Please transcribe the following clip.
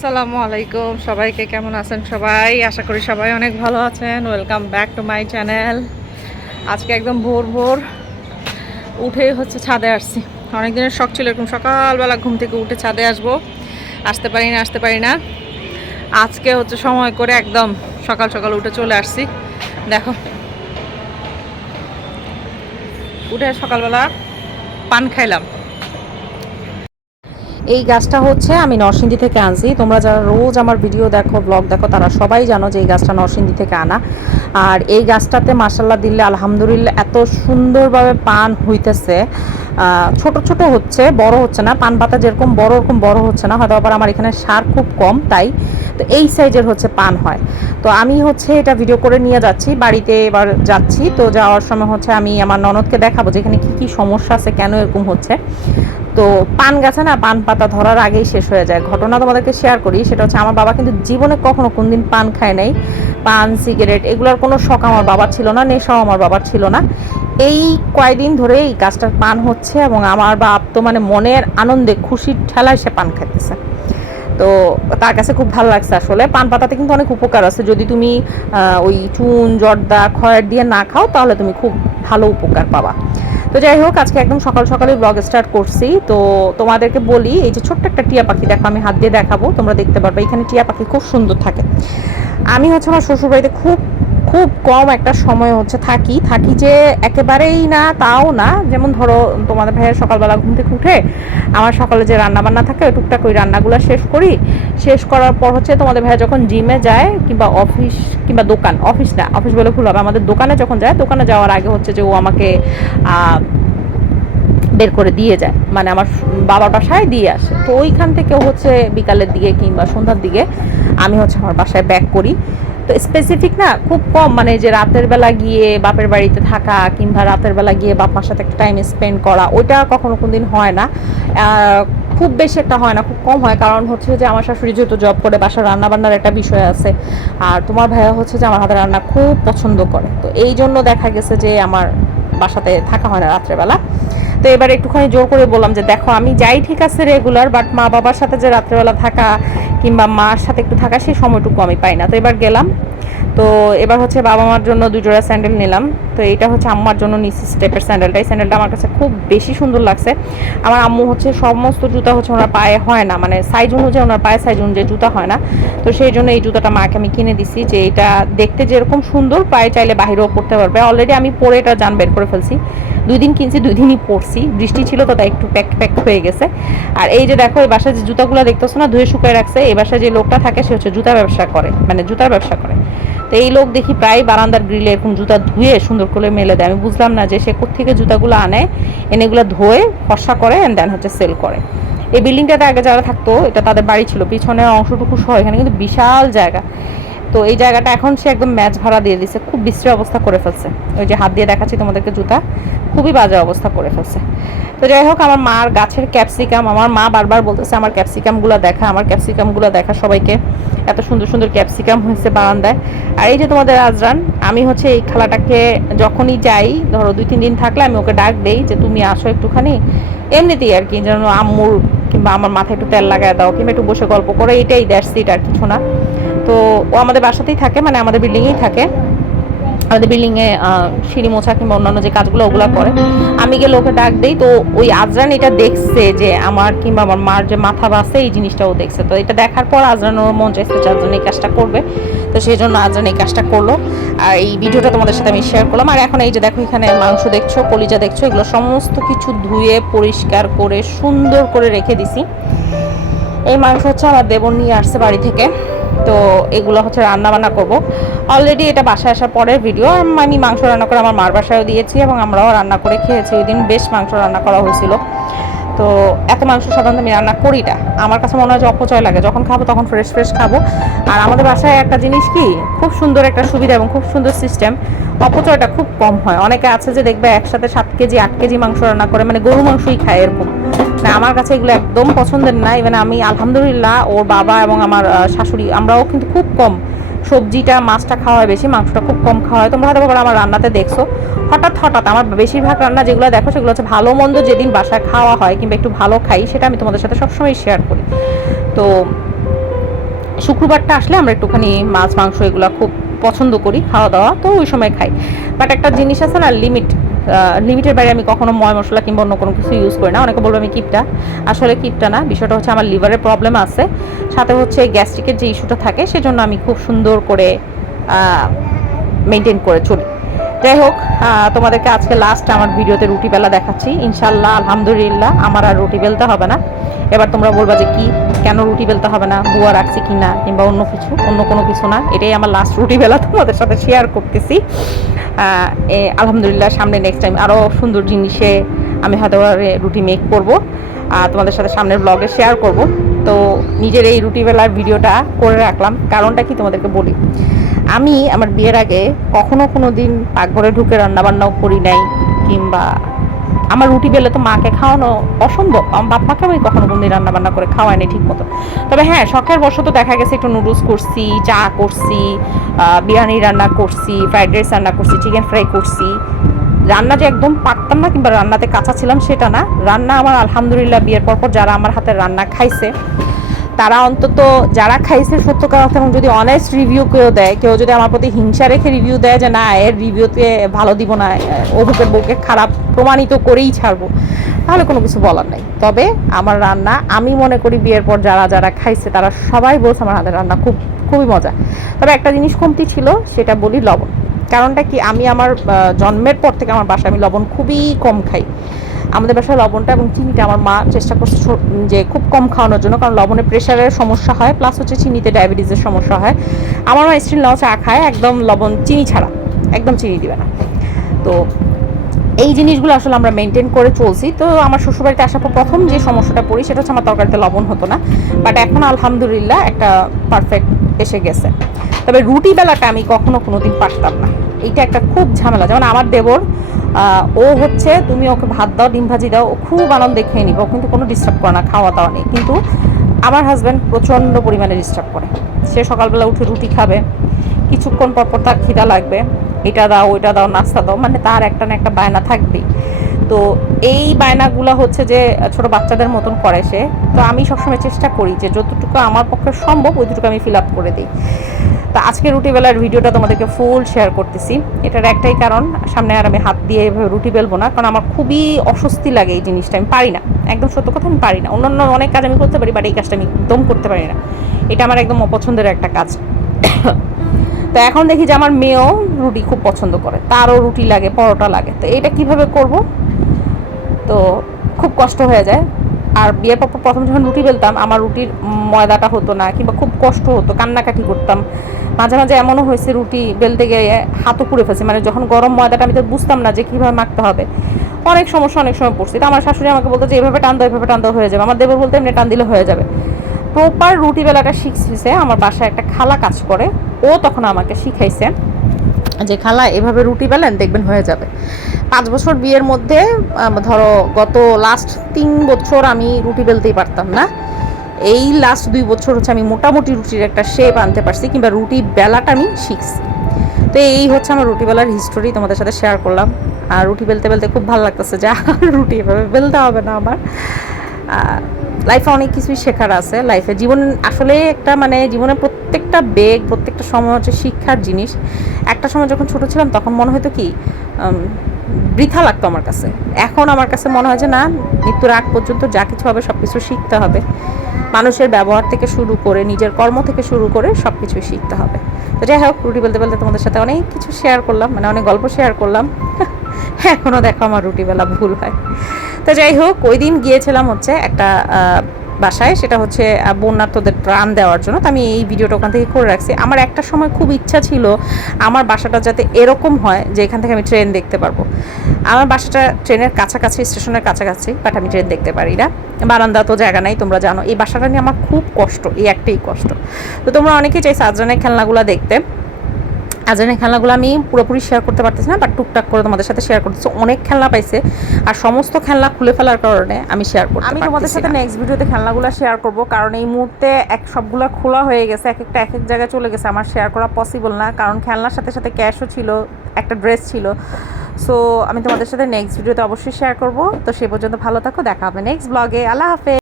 আসসালামু আলাইকুম। সবাইকে কেমন আছেন সবাই? আশা করি সবাই অনেক ভালো আছেন। Welcome back to my channel আজকে একদম ভোর ভোর উঠে হচ্ছে ছাদে আসছি। অনেক দিনের শখ ছিল এরকম সকালবেলা ঘুম থেকে উঠে ছাদে আসব। আসতে পারি না, আসতে পারি না। আজকে হচ্ছে সময় করে একদম সকাল সকাল উঠে চলে আসছি। দেখো। উঠে সকালবেলা পান খাইলাম। এই গাছটা হচ্ছে আমি নরসিংদী থেকে আনছি। তোমরা যারা রোজ আমার ভিডিও দেখো ব্লগ দেখো, তারা সবাই জানো যে এই গাছটা নরসিংদী থেকে আনা। আর এই গাছটাতে মাসাল্লাহ দিল্লি আলহামদুলিল্লাহ এত সুন্দরভাবে পান হইতেছে। ছোট ছোট হচ্ছে, বড় হচ্ছে না, পান পাতা যেরকম বড়, ওরকম বড় হচ্ছে না, হয়তো আবার আমার এখানে সার খুব কম, তাই তো এই সাইজের হচ্ছে পান হয়। তো আমি হচ্ছে এটা ভিডিও করে নিয়ে যাচ্ছি, বাড়িতে এবার যাচ্ছি, তো যাওয়ার সময় হচ্ছে আমি আমার ননদকে দেখাবো যে এখানে কী কী সমস্যা আছে, কেন এরকম হচ্ছে। তো পান গাছে না পান পাতা ধরার আগেই শেষ হয়ে যায়। ঘটনা তোমাদেরকে শেয়ার করি, সেটা হচ্ছে আমার বাবা কিন্তু জীবনে কখনো কোনদিন পান খায় নাই। পান সিগারেট এগুলোর কোনো শখ আমার বাবার ছিল না, নেশাও আমার বাবার ছিল না। এই কয়দিন ধরে এই গাছটার পান হচ্ছে এবং আমার বাপ তো মানে মনের আনন্দে খুশির ঠেলায় সে পান খাইতেছে। তো তার কাছে খুব ভালো লাগছে আসলে। পান পাতাতে কিন্তু অনেক উপকার আছে। যদি তুমি ওই চুন, জর্দা, খয়ের দিয়ে না খাও, তাহলে তুমি খুব ভালো উপকার পাবা। তো যাই হোক, আজকে একদম সকাল সকালে ব্লগ স্টার্ট করছি। তো তোমাদেরকে বলি, এই যে ছোট্ট একটা টিয়া পাখি, দেখো আমি হাত দিয়ে দেখাবো, তোমরা দেখতে পারবে, এখানে টিয়া পাখি খুব সুন্দর থাকে। আমি হচ্ছে আমার শ্বশুরবাড়িতে খুব খুব কম একটা সময় হচ্ছে থাকি। থাকি যে একেবারেই না, তাও না। যেমন ধরো, তোমাদের ভাইয়ের সকালবেলা ঘুম থেকে উঠে আমার সকালে যে রান্না বান্না থাকে, ওই টুকটাক ওই রান্নাগুলো শেষ করি। শেষ করার পর হচ্ছে তোমাদের ভাইয়া যখন জিমে যায় কিংবা অফিস কিংবা দোকান অফিস না অফিস বলে ভুল হবে, আমাদের দোকানে যখন যায়, দোকানে যাওয়ার আগে হচ্ছে যে ও আমাকে বের করে দিয়ে যায়। মানে আমার বাবার বাসায় দিয়ে আসে। তো ওইখান থেকে হচ্ছে বিকালের দিকে কিংবা সন্ধ্যার দিকে আমি হচ্ছে আমার বাসায় ব্যাক করি। তো স্পেসিফিক না, খুব কম। মানে যে রাতের বেলা গিয়ে বাপের বাড়িতে থাকা কিংবা রাতের বেলা গিয়ে বাপ মার সাথে একটা টাইম স্পেন্ড করা, ওইটা কখনো কোনদিন হয় না। খুব বেশি একটা হয় না, খুব কম হয়। কারণ হচ্ছে যে আমার শাশুড়ি যেহেতু জব করে, বাসার রান্না বান্নার একটা বিষয় আছে। আর তোমার ভাইয়া হচ্ছে যে আমার হাতে রান্না খুব পছন্দ করে। তো এই জন্য দেখা গেছে যে আমার বাসাতে থাকা হয় না রাত্রেবেলা তো এবার একটুখানি জোর করে বললাম যে, দেখো, আমি যাই ঠিক আছে রেগুলার বাট মা বাবার সাথে যে রাত্রেবেলা থাকা কিংবা মার সাথে একটু থাকা সেই সময়টুকু আমি পাই না। তো এবার গেলাম। তো এবার হচ্ছে বাবা মার জন্য দুজোড়া স্যান্ডেল নিলাম। তো এটা হচ্ছে আম্মার জন্য নিচ্ছি স্টেপের স্যান্ডেলটা। এই স্যান্ডেলটা আমার কাছে খুব বেশি সুন্দর লাগছে। আমার আম্মু হচ্ছে সমস্ত জুতা হচ্ছে ওনার পায়ে হয় না মানে সাইজ অনুযায়ী ওনার পায়ে সাইজ অনুযায়ী জুতা হয় না। তো সেই জন্য এই জুতাটা মাকে আমি কিনে দিছি যে এটা দেখতে যেরকম সুন্দর, পায়ে চাইলে বাহিরেও পড়তে পারবে। অলরেডি আমি পরে এটা জান বের করে ফেলছি। দুই দিন কিনছি, দুই দিনই পরছি। বৃষ্টি ছিল তো তাই একটু প্যাক প্যাক হয়ে গেছে। আর এই যে দেখো, এই বাসায় যে জুতাগুলো দেখতেছো না, ধুয়ে শুকায় রাখছে, এই বাসায় যে লোকটা থাকে সে হচ্ছে জুতা ব্যবসা করে মানে জুতার ব্যবসা করে। তো এই লোক দেখি প্রায় বারান্দার গ্রিলে এরকম জুতা ধুয়ে সুন্দর করে মেলে দেয়। আমি বুঝলাম না যে সে থেকে জুতাগুলো আনে, এনে এগুলো ধুয়ে, ফর্সা করে অ্যান্ড দেন হচ্ছে সেল করে। এই বিল্ডিংটাতে আগে যারা থাকতো, এটা তাদের বাড়ি ছিল পিছনের অংশটুকু সহ, এখানে কিন্তু বিশাল জায়গা। তো এই জায়গাটা এখন সে একদম ম্যাচ ভাড়া দিয়ে দিছে, খুব বিশ্রী অবস্থা করে ফেলছে। ওই যে হাত দিয়ে দেখাচ্ছি তোমাদেরকে জুতা, খুবই বাজে অবস্থা করে ফেলছে। তো যাই হোক, আমার মার গাছের ক্যাপসিকাম আমার মা বারবার বলতেছে, আমার ক্যাপসিকামগুলো দেখা, আমার ক্যাপসিকামগুলো দেখা সবাইকে। এত সুন্দর সুন্দর ক্যাপসিকাম হয়েছে বারান্দায়। আর এই যে তোমাদের আজরান, আমি হচ্ছে এই খেলাটাকে যখনই যাই, ধরো দুই, তিন দিন থাকলে আমি ওকে ডাক দেই যে, তুমি আসো একটুখানি। এমনিতেই আর কি, যেন আম্মুর কিংবা আমার মাথায় একটু তেল লাগায় দাও, কিংবা একটু বসে গল্প করে, এটাই দেশ ইট আর কিছু না। তো ও আমাদের বাসাতেই থাকে মানে আমাদের বিল্ডিংয়েই থাকে। আমাদের বিল্ডিংয়ে সিঁড়ি মোছা কিংবা অন্যান্য যে কাজগুলো, ওগুলো করে। আমি গেলে লোকে ডাক দিই, তো ওই আজরান এটা দেখছে যে আমার কিংবা আমার মার যে মাথা বাসে, এই জিনিসটা ও দেখছে। তো এটা দেখার পর আজরান ওর মন চাইছে যে আজরান এই কাজটা করবে। তো সেই জন্য আজরান এই কাজটা করল। আর এই ভিডিওটা তোমাদের সাথে আমি শেয়ার করলাম। আর এখন এই যে দেখো, এখানে মাংস দেখছ, কলিজা দেখছ, এগুলো সমস্ত কিছু ধুয়ে, পরিষ্কার করে, সুন্দর করে রেখে দিছি। এই মাংস হচ্ছে আমার দেবর নিয়ে আসছে বাড়ি থেকে। তো এগুলো হচ্ছে রান্না বান্না করব। অলরেডি এটা বাসায় আসার পরের ভিডিও আমি মাংস রান্না করে আমার মার বাসায়ও দিয়েছি এবং আমরাও রান্না করে খেয়েছি। ওই দিন বেশ মাংস রান্না করা হয়েছিল। তো এত মাংস সাধারণত আমি রান্না করি না। আমার কাছে মনে হয় যে অপচয় লাগে। যখন খাব তখন ফ্রেশ ফ্রেশ খাব। আর আমাদের বাসায় একটা জিনিস কি? খুব সুন্দর একটা সুবিধা এবং খুব সুন্দর সিস্টেম অপচয়টা খুব কম হয়। অনেকে আছে যে দেখবে একসাথে সাত কেজি, আট কেজি মাংস রান্না করে। মানে গরু মাংসই খায় এরকম। না, আমার কাছে এগুলো একদম পছন্দের না। ইভেন আমি, আলহামদুলিল্লাহ, ওর বাবা এবং আমার শাশুড়ি, আমরাও কিন্তু খুব কম সবজিটা, মাছটা খাওয়া হয় বেশি, মাংসটা খুব কম খাওয়া হয় তোমরা হয়তো বা আমার রান্নাতে দেখছ। হঠাৎ হঠাৎ আমার বেশিরভাগ রান্না যেগুলো দেখো, সেগুলো হচ্ছে ভালো মন্দ যেদিন বাসায় খাওয়া হয় কিংবা একটু ভালো খাই, সেটা আমি তোমাদের সাথে সবসময় শেয়ার করি। তো, শুক্রবারটা আসলে আমরা একটুখানি মাছ, মাংস এগুলো খুব পছন্দ করি, খাওয়া দাওয়া, তো ওই সময় খাই। বাট একটা জিনিস আছে না লিমিট লিমিটের বাইরে আমি কখনো ময় মশলা কিংবা অন্য কোনো কিছু ইউজ করি না। অনেকে বলব আমি কিপটা। আসলে কিপটা না। বিষয়টা হচ্ছে আমার লিভারের প্রবলেম আছে। সাথে হচ্ছে গ্যাস্ট্রিকের যে ইস্যুটা থাকে, সেজন্য আমি খুব সুন্দর করে মেনটেন করে চলি। যাই হোক তোমাদেরকে আজকে লাস্ট আমার ভিডিওতে রুটি বেলা দেখাচ্ছি। ইনশাল্লাহ আলহামদুলিল্লাহ, আমার আর রুটি বেলতে হবে না। এবার তোমরা বলবা যে কি কেন রুটি বেলতে হবে না, বুয়া রাখছি কি না, কিংবা অন্য কিছু, অন্য কোনো কিছু না? এটাই আমার লাস্ট রুটি বেলা তোমাদের সাথে শেয়ার করতেছি। আলহামদুলিল্লাহ সামনে নেক্সট টাইম আরও সুন্দর জিনিসে আমি হয়তো রুটি মেক করব। আর তোমাদের সাথে সামনের ব্লগে শেয়ার করব। তো নিজের এই রুটি বেলার ভিডিওটা করে রাখলাম। কারণটা কি তোমাদেরকে বলি? আমি আমার বিয়ের আগে কখনো কোনো দিন পাকঘরে ঢুকে রান্নাবান্নাও করি নাই, কিংবা আমার রুটি বেলে তো মাকে খাওয়ানো অসম্ভব। আমার বাপ মাকে আমি কখনো কোনো রান্না বান্না করে খাওয়াইনি ঠিক মতো তবে হ্যাঁ শখের বশত দেখা গেছে একটু নুডলস করছি, চা করছি বিরিয়ানি রান্না করছি, ফ্রাইড রাইস রান্না করছি, চিকেন ফ্রাই করছি। রান্না যে একদম পারতাম না কিংবা রান্নাতে কাঁচা ছিলাম সেটা না। রান্না আমার আলহামদুলিল্লাহ বিয়ের পর পর যারা আমার হাতে রান্না খাইছে তারা অন্তত যারা খাইছে সত্য কথা এবং যদি অনেস্ট রিভিউ কেউ দেয়, কেউ যদি আমার প্রতি হিংসা রেখে রিভিউ দেয় যে না, এর রিভিউতে ভালো দিব না, অভুকের বউকে খারাপ প্রমাণিত করেই ছাড়বো, তাহলে কোনো কিছু বলার নাই। তবে আমার রান্না, আমি মনে করি বিয়ের পর যারা যারা খাইছে, তারা সবাই বলছে আমার হাতের রান্না খুব, খুবই মজা। তবে একটা জিনিস কমতি ছিল, সেটা বলি লবণ। কারণটা কি, আমি আমার জন্মের পর থেকে আমার বাসায় আমি লবণ খুবই কম খাই। আমাদের বাসায় লবণটা এবং চিনিটা আমার মা চেষ্টা করছে যে খুব কম খাওয়ানোর জন্য, কারণ লবণে প্রেশারের সমস্যা হয় প্লাস হচ্ছে চিনিতে ডায়াবেটিসের সমস্যা হয়। আমার মা স্টিল নাও চা খায়, একদম লবণ, চিনি ছাড়া, একদম চিনি দিবে না। তো এই জিনিসগুলো আসলে আমরা মেনটেন করে চলছি। তো আমার শ্বশুরবাড়িতে আসার পর প্রথম যে সমস্যাটা পড়ি, সেটা হচ্ছে আমার তরকারিতে লবণ হতো না। বাট এখন আলহামদুলিল্লাহ একটা পারফেক্ট এসে গেছে। তবে রুটি বেলাটা আমি কখনো কোনোদিন পারতাম না। এইটা একটা খুব ঝামেলা। যেমন আমার দেবর ও হচ্ছে, তুমি ওকে ভাত দাও, ডিম ভাজি দাও, ও খুব আনন্দে খেয়ে নিবে, ও কিন্তু কোনো ডিস্টার্ব করে না, খাওয়া দাওয়া নেই। কিন্তু আমার হাজব্যান্ড প্রচণ্ড পরিমাণে ডিস্টার্ব করে। সে সকালবেলা উঠে রুটি খাবে, কিছুক্ষণ পর পর তার খিদা লাগবে, এটা দাও, ওইটা দাও, নাস্তা দাও মানে তার একটা না একটা বায়না থাকবেই। তো এই বায়নাগুলো হচ্ছে যে ছোট বাচ্চাদের মতন করে সে। তো আমি সবসময় চেষ্টা করি যে যতটুকু আমার পক্ষে সম্ভব ওইটুকু আমি ফিল আপ করে দিই। তো আজকে রুটি বেলার ভিডিওটা তোমাদেরকে ফুল শেয়ার করতেছি। এটার একটাই কারণ, সামনে আর আমি হাত দিয়ে এভাবে রুটি বেলবো না, কারণ আমার খুবই অস্বস্তি লাগে এই জিনিসটা, আমি পারি না। একদম সত্য কথা, আমি পারি না। অন্যান্য অনেক কাজ আমি করতে পারি বাট এই কাজটা আমি একদম করতে পারি না। এটা আমার একদম অপছন্দের একটা কাজ। তো এখন দেখি যে আমার মেয়েও রুটি খুব পছন্দ করে। তারও রুটি লাগে, পরোটা লাগে। তো এটা কীভাবে করব? তো খুব কষ্ট হয়ে যায়। আর বিয়ের পর পর প্রথম যখন রুটি বেলতাম, আমার রুটির ময়দাটা হতো না কিংবা খুব কষ্ট হতো, কান্নাকাটি করতাম। মাঝে মাঝে এমনও হয়েছে রুটি বেলতে গিয়ে হাতও পুড়ে ফেলছে মানে যখন গরম ময়দাটা আমি তো বুঝতাম না যে কীভাবে মাখতে হবে। অনেক সমস্যা, অনেক সময় পড়ছি। তো আমার শাশুড়ি আমাকে বলতো যে, এভাবে টান দাও, এভাবে টান দাও, হয়ে যাবে। আমার দেবর বলতে, এমনি টান দিলে হয়ে যাবে। প্রপার রুটি বেলাটা শিখছে আমার বাসায় একটা খালা কাজ করে। ও তখন আমাকে শিখাইছে যে, খালা, এভাবে রুটি বেলেন, দেখবেন হয়ে যাবে। পাঁচ বছর বিয়ের মধ্যে ধরো গত লাস্ট তিন বছর আমি রুটি বেলতেই পারতাম না। এই লাস্ট দুই বছর হচ্ছে আমি মোটামুটি রুটির একটা শেপ আনতে পারছি, কিংবা রুটি বেলাটা আমি শিখছি। তো এই হচ্ছে আমার রুটি বেলার হিস্টোরি তোমাদের সাথে শেয়ার করলাম। আর রুটি বেলতে বেলতে খুব ভালো লাগতেছে যে আর রুটি এভাবে বেলতে হবে না আমার। লাইফে অনেক কিছুই শেখার আছে। লাইফে জীবন আসলে একটা মানে জীবনের প্রত্যেকটা বেগ, প্রত্যেকটা সময় হচ্ছে শিক্ষার জিনিস। একটা সময় যখন ছোট ছিলাম, তখন মনে হতো কি বৃথা লাগতো আমার কাছে। এখন আমার কাছে মনে হয় যে, না, মৃত্যুর আগ পর্যন্ত যা কিছু হবে সব কিছু শিখতে হবে। মানুষের ব্যবহার থেকে শুরু করে, নিজের কর্ম থেকে শুরু করে সব কিছুই শিখতে হবে। তো যাই হোক, রুটি বলতে বলতে তোমাদের সাথে অনেক কিছু শেয়ার করলাম মানে অনেক গল্প শেয়ার করলাম। এখনও দেখো আমার রুটিবেলা ভুল হয়। তো যাই হোক, ওই দিন গিয়েছিলাম হচ্ছে একটা বাসায়, সেটা হচ্ছে বন্যার্থদের ত্রাণ দেওয়ার জন্য। তো আমি এই ভিডিওটা ওখান থেকে করে রাখছি। আমার একটা সময় খুব ইচ্ছা ছিল আমার বাসাটা যাতে এরকম হয় যে এখান থেকে আমি ট্রেন দেখতে পারব। আমার বাসাটা ট্রেনের কাছাকাছি, স্টেশনের কাছাকাছি বাট আমি ট্রেন দেখতে পারি না। বারান্দা তো জায়গা নাই, তোমরা জানো। এই বাসাটা নিয়ে আমার খুব কষ্ট, এই একটাই কষ্ট। তো তোমরা অনেকেই চাই আজরানের খেলনাগুলো দেখতে। আজানের খেলনাগুলো আমি পুরোপুরি শেয়ার করতে পারতেছি না বাট টুকটাক করে তোমাদের সাথে শেয়ার করতেছি। অনেক খেলনা পাইছে আর সমস্ত খেলনা খুলে ফেলার কারণে আমি শেয়ার করতে আমি তোমাদের সাথে নেক্সট ভিডিওতে খেলনাগুলো শেয়ার করব কারণ এই মুহূর্তে এক সবগুলো খোলা হয়ে গেছে এক একটা এক এক জায়গায় চলে গেছে। আমার শেয়ার করা পসিবল না কারণ খেলনার সাথে সাথে ক্যাশও ছিল একটা ড্রেস ছিল। সো আমি তোমাদের সাথে নেক্সট ভিডিওতে অবশ্যই শেয়ার করব। তো সে পর্যন্ত ভালো থাকো দেখা হবে নেক্সট ব্লগে আল্লাহ হাফেজ।